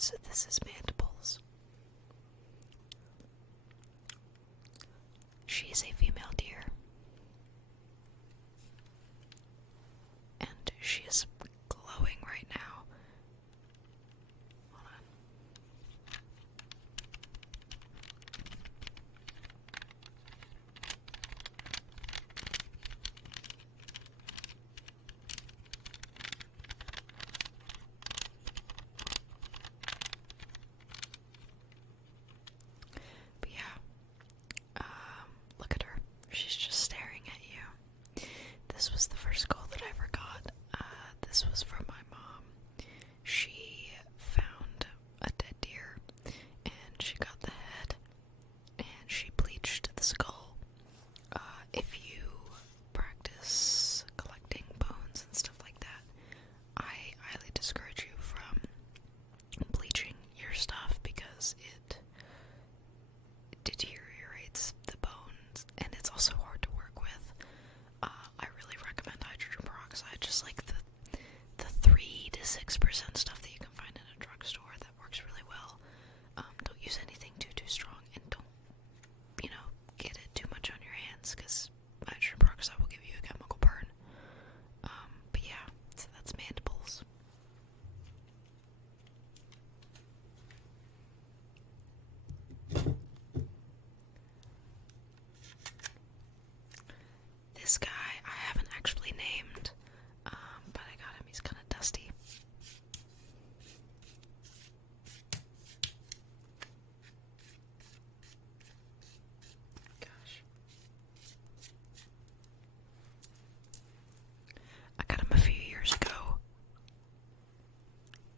So this is Mandibles. She is a female deer, and she is glowing right now. Hold on. But yeah, look at her. She's just staring at you. This was the first call that I ever got. This was from my mom. She found a dead deer, and she got the head, and she bleached the skull. If you practice collecting bones and stuff like that, I highly discourage you from bleaching your stuff because it deteriorates the bones, and it's also hard to work with. I really recommend hydrogen peroxide, just like the 3 to 6% stuff that you can find in a drugstore. That works really well. Don't use anything too strong, and don't, get it too much on your hands, because hydrogen peroxide will give you a chemical burn. But yeah, so that's Mandibles. This guy I haven't actually named, but I got him. He's kind of dusty. Gosh. I got him a few years ago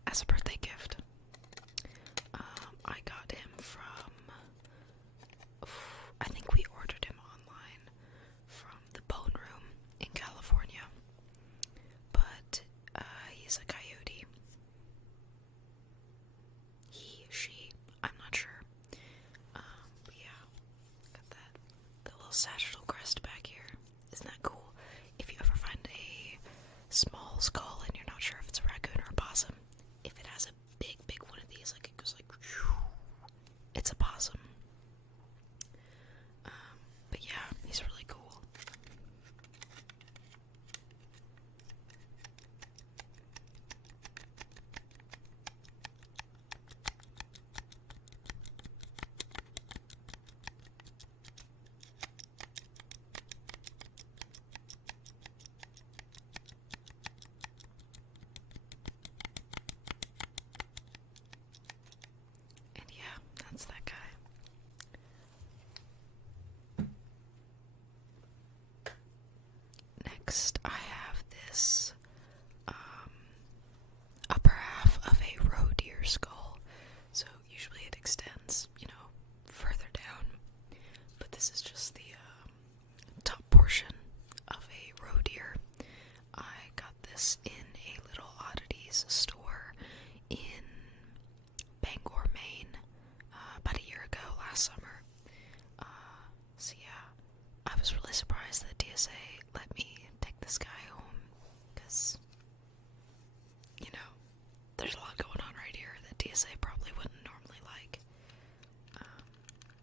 as a birthday gift. I got him from, I think we ordered him online from the Bone Room in California, but he's a coyote. He, she, I'm not sure. But yeah, got the little sagittal crest back here. Isn't that cool? If you ever find a small skull and you're not sure if it's a raccoon or a possum, if it has a big one of these, like it goes like, it's a possum. But yeah, he's really cool. And yeah, that's that guy. Next, I have this upper half of a roe deer skull. So usually it extends, further down. But this is just the top portion of a roe deer. I got this in a little oddities store in Bangor, Maine, about a year ago, last summer. So yeah, I was really surprised that TSA let me take this guy home, because, there's a lot going on right here that TSA probably wouldn't normally like.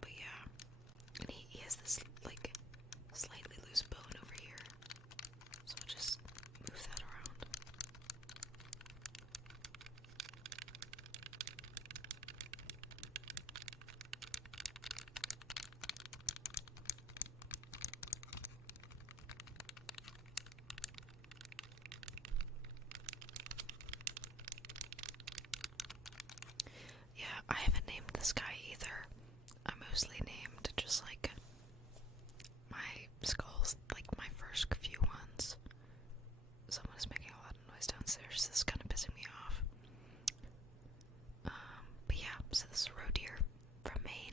But yeah, and he has this, like, slightly loose bone over here, so I'll just move that around. Yeah, I haven't named this guy either. I mostly named just like my skulls, like my first few ones. Someone is making a lot of noise downstairs. This is kind of pissing me off. But yeah, so this is a roe deer from Maine.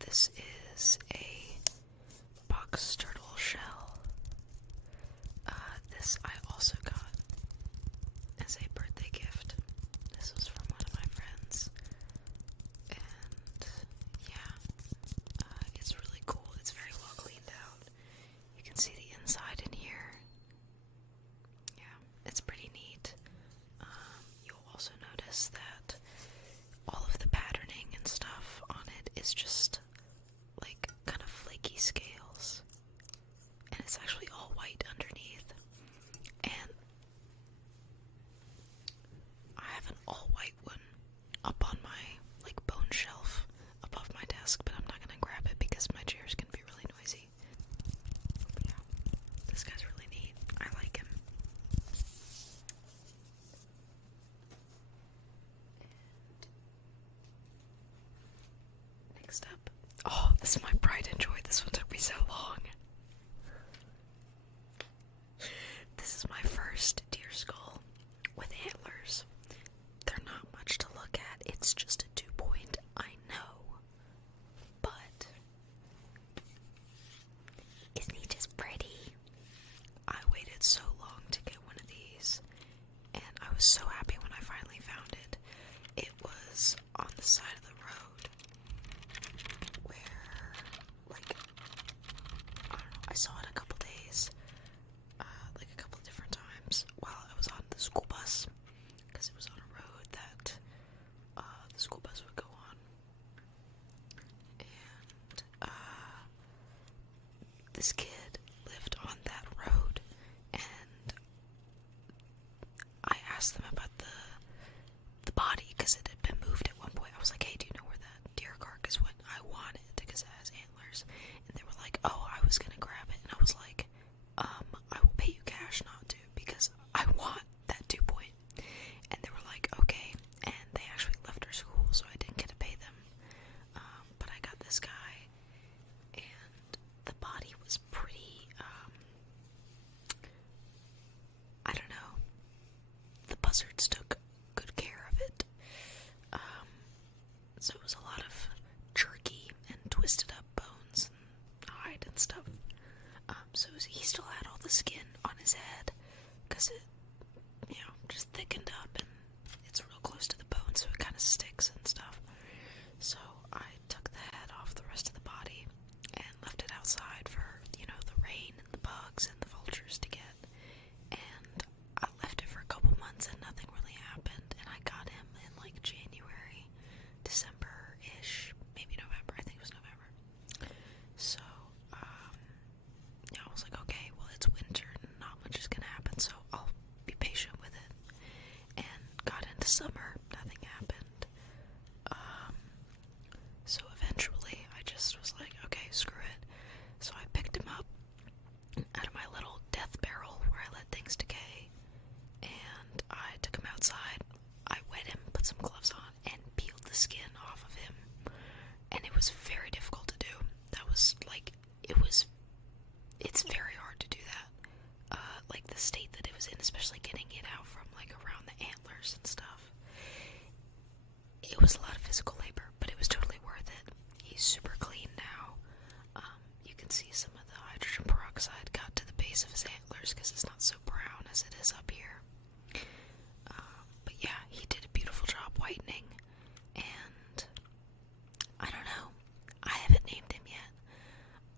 This is a box turtle shell. This I also got as a birthday gift. This was from one of my friends. And yeah, it's really cool. It's very well cleaned out. You can this kid lived on that road, and I asked them about the body because it had been moved at one point. I was like, hey, do you know where that deer carcass went? I want it because it has antlers. And they were like, oh, I was gonna grab it. And I was like, I will pay you cash not to, because I want that 2 point. And they were like, okay. And they actually left our school, so I didn't get to pay them. But I got this guy, and the body was pretty, I don't know. The buzzards took good care of it. So it was a lot of jerky and twisted up bones and hide and stuff. So he still had all the skin on his head, because it, just thickened up, and it's real close to the bone, so it kind of sticks and stuff. So I took the head off the rest of the body and left it outside for, the rain and the bugs and the vultures to get. And I left it for a couple months and nothing really happened, and I got him in like January, December-ish, maybe November. I think it was November. So, I was like, okay, well, it's winter and not much is gonna happen, so I'll be patient with it. And got into summer, nothing happened. So eventually I just was like, okay, screw it. So I picked him up out of my little death barrel where I let things decay, and I took him outside. I wet him, put some gloves on, and peeled the skin off of him. And it was very difficult to do. That was like, it's very hard to do that. Like the state that it was in, especially getting it out from like around the antlers and stuff. It was a lot of physical labor, but it was totally worth it. He's super clean now. You can see some of the hydrogen peroxide got to the base of his antlers because it's not so brown as it is up here. But yeah, he did a beautiful job whitening, and I don't know. I haven't named him yet.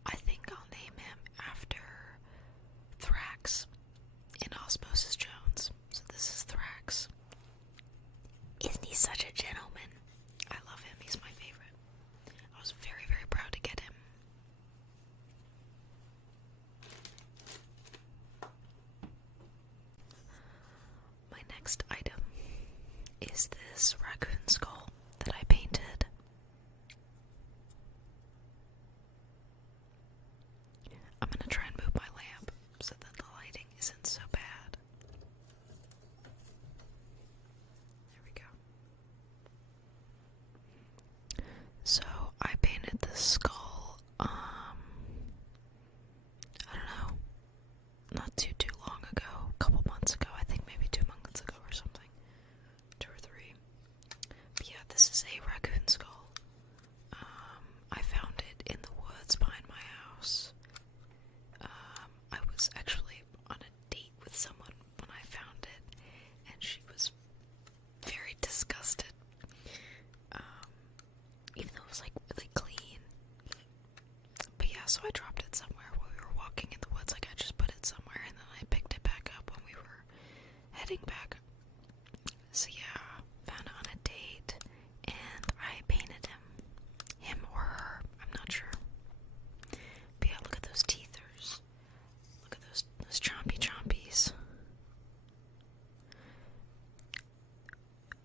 I think I'll name him after Thrax in Osmosis Jones. So this is Thrax. Isn't he such a gentleman? I love him. He's my favorite. I was very, very proud to get him. My next item is this raccoon skull that I painted. I'm gonna try and move my lamp so that the lighting isn't so bad. There we go. So I painted this skull, I don't know, not too long ago, a couple months ago, I think maybe 2 months ago or something, 2 or 3. But yeah, this is a raccoon skull. I found it in the woods behind my house. I was actually on a date with someone when I found it, and she was very disgusted. Even though it was like really clean. But yeah, so I dropped it somewhere while we were walking in the woods. Like I just put it somewhere, and then I picked it back up when we were heading back. So yeah, found it on a date, and I painted him or her, I'm not sure. But yeah, look at those teethers. Look at those chompies.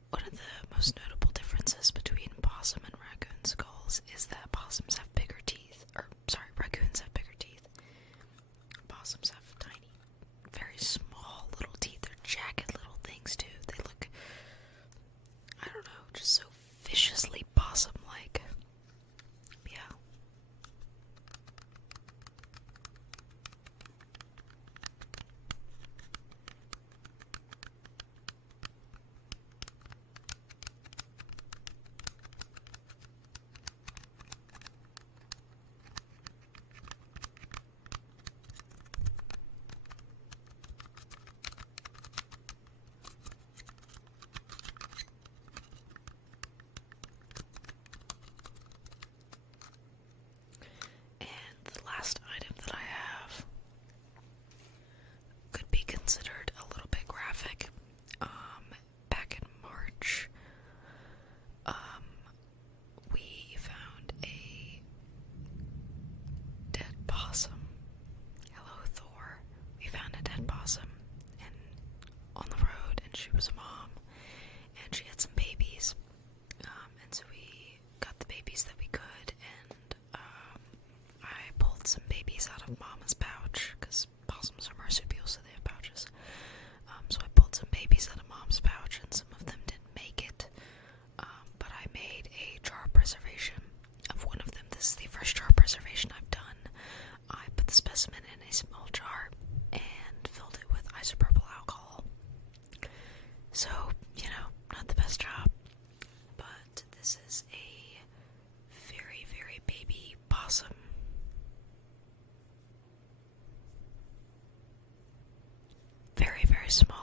One of the most notable differences between possum and raccoon skulls is that raccoons have bigger teeth. Possums have tiny, very small little teeth. They're jagged little things some babies out of Mama's pouch, because possums are marsupials, so they have pouches. So I pulled some babies out of Mom's pouch, and some of them didn't make it. But I made a jar preservation of one of them. This is the first jar preservation I've done. I put the specimen in a small jar and filled it with isopropyl alcohol. So, not the best job, but this is a very, very baby possum. Very, very small.